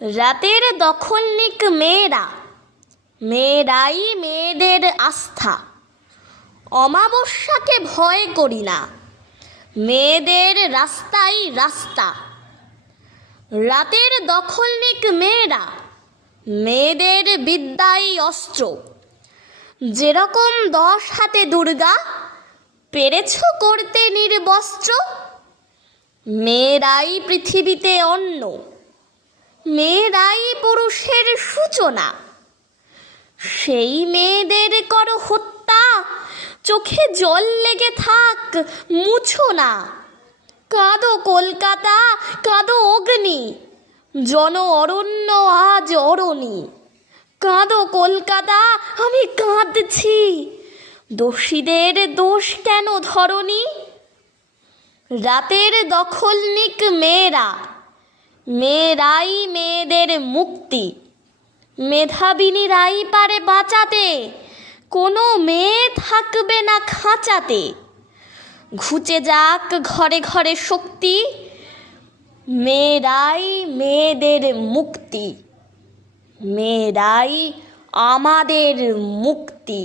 রাতের দখলনিক মেয়েরা, মেয়েরাই মেয়েদের আস্থা। অমাবস্যাকে ভয় করি না, মেয়েদের রাস্তাই রাস্তা। রাতের দখলনিক মেয়েরা, মেয়েদের বিদ্যাই অস্ত্র। যেরকম 10 হাতে দুর্গা, পেরেছ করতে নির্বস্ত্র। মেয়েরাই পৃথিবীতে অন্ন, মেয়েরাই পুরুষের সূচনা। সেই মেয়েদের করো হত্যা, চোখে জল লেগে থাক, মুছো না। কাঁদো কলকাতা, কাঁদো অগ্নি, জন অরণ্য আজ অরণি। কাঁদো কলকাতা, আমি কাঁদছি, দোষীদের দোষ কেন ধরনি? রাতের দখলনিক মেয়েরা, মেয়েরাই মেয়েদের মুক্তি। মেধাবিনীরাই পারে বাঁচাতে, কোনো মেয়ে থাকবে না খাঁচাতে। ঘুচে যাক ঘরে ঘরে শক্তি, মেয়েরাই মেয়েদের মুক্তি। মেয়েরাই আমাদের মুক্তি।